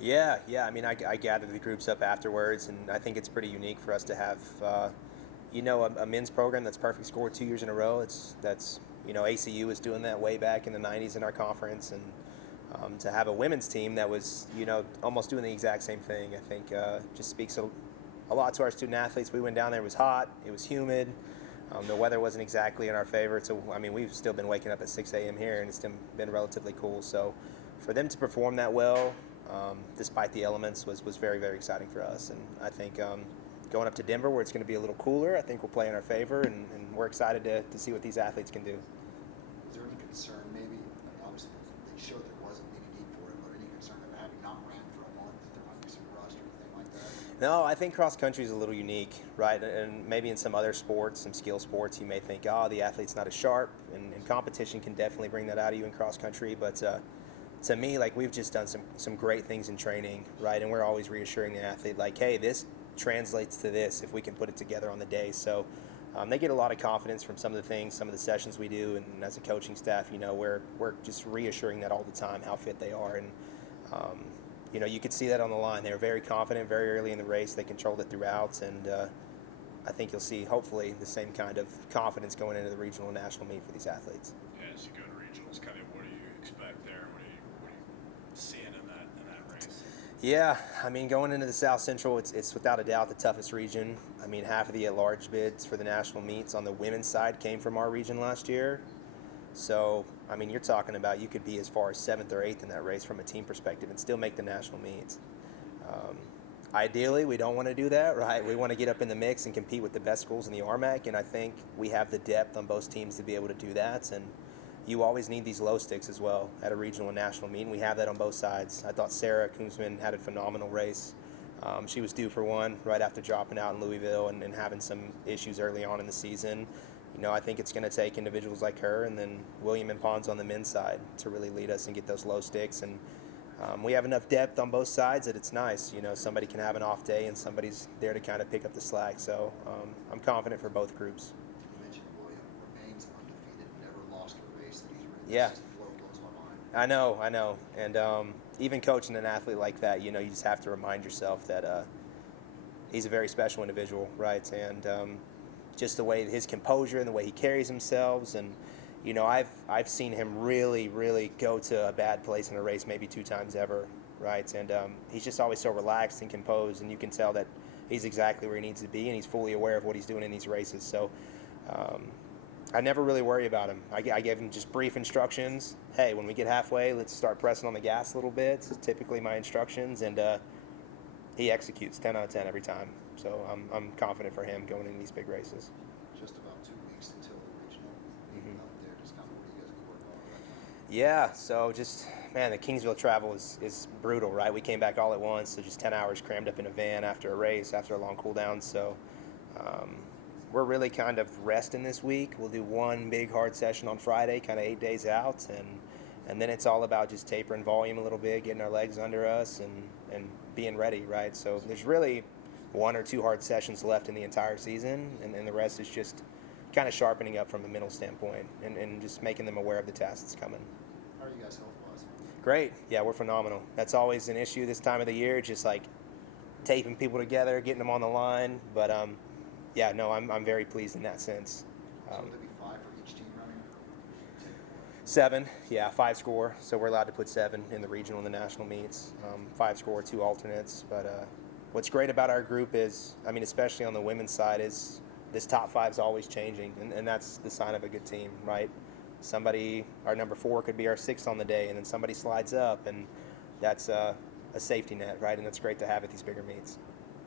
Yeah. I mean, I gathered the groups up afterwards, and I think it's pretty unique for us to have, a men's program that's perfect scored 2 years in a row. That's ACU was doing that way back in the '90s in our conference, and to have a women's team that was almost doing the exact same thing, I think just speaks a lot to our student athletes. We went down there; it was hot, it was humid. The weather wasn't exactly in our favor, so I mean we've still been waking up at 6 a.m. here, and it's been relatively cool. So for them to perform that well, despite the elements, was very, very exciting for us. And I think going up to Denver, where it's going to be a little cooler, I think will play in our favor, and we're excited to see what these athletes can do. Is there any concern, maybe? I mean, obviously, they showed there wasn't any need for it, but any concern of having not ran for a month, that there might be some rust or anything like that? No, I think cross country is a little unique, right? And maybe in some other sports, some skill sports, you may think, oh, the athlete's not as sharp, and competition can definitely bring that out of you in cross country. But to me, like, we've just done some great things in training, right? And we're always reassuring the athlete, like, hey, this translates to this if we can put it together on the day. So they get a lot of confidence from some of the things, some of the sessions we do, and as a coaching staff, we're just reassuring that all the time, how fit they are. And you could see that on the line. They were very confident very early in the race. They controlled it throughout, and I think you'll see hopefully the same kind of confidence going into the regional and national meet for these athletes. Yeah, as you go to regionals, kind of what do you expect there? What are you seeing in that race? Yeah, I mean, going into the South Central, it's without a doubt the toughest region. I mean, half of the at-large bids for the national meets on the women's side came from our region last year. So, I mean, you're talking about you could be as far as 7th or 8th in that race from a team perspective and still make the national meets. Ideally, we don't want to do that, right? We want to get up in the mix and compete with the best schools in the RMAC, and I think we have the depth on both teams to be able to do that. And you always need these low sticks as well at a regional and national meet, and we have that on both sides. I thought Sarah Koonsman had a phenomenal race. She was due for one right after dropping out in Louisville and having some issues early on in the season. I think it's going to take individuals like her and then William and Pons on the men's side to really lead us and get those low sticks. And we have enough depth on both sides that it's nice. Somebody can have an off day and somebody's there to kind of pick up the slack. So I'm confident for both groups. You mentioned William remains undefeated, never lost a race that he's ridden. Yeah. This blows my mind. I know. And even coaching an athlete like that, you just have to remind yourself that he's a very special individual, right? And just the way his composure and the way he carries himself, and I've seen him really, really go to a bad place in a race maybe 2 times ever, right? And he's just always so relaxed and composed, and you can tell that he's exactly where he needs to be, and he's fully aware of what he's doing in these races. So I never really worry about him. I gave him just brief instructions. Hey, when we get halfway, let's start pressing on the gas a little bit. It's typically my instructions, and he executes 10 out of 10 every time. So I'm confident for him going into these big races. Just about 2 weeks until the regional out there. Just kind of what you guys can work on right now. Yeah, so just, man, the Kingsville travel is brutal, right? We came back all at once, so just 10 hours crammed up in a van after a race, after a long cool down. So we're really kind of resting this week. We'll do one big hard session on Friday, kind of 8 days out, and then it's all about just tapering volume a little bit, getting our legs under us, and being ready, right? So there's really 1 or 2 hard sessions left in the entire season, and the rest is just kind of sharpening up from a mental standpoint and just making them aware of the task that's coming. How are you guys health-wise? Great. Yeah, we're phenomenal. That's always an issue this time of the year, just like taping people together, getting them on the line. But yeah, no, I'm very pleased in that sense. So would there be 5 for each team running? 7, yeah, 5 score. So we're allowed to put 7 in the regional and the national meets. 5 score, 2 alternates. But what's great about our group is, I mean, especially on the women's side, is this top 5 is always changing, and that's the sign of a good team, right? Somebody, our number 4 could be our 6th on the day, and then somebody slides up, and that's a safety net, right? And that's great to have at these bigger meets.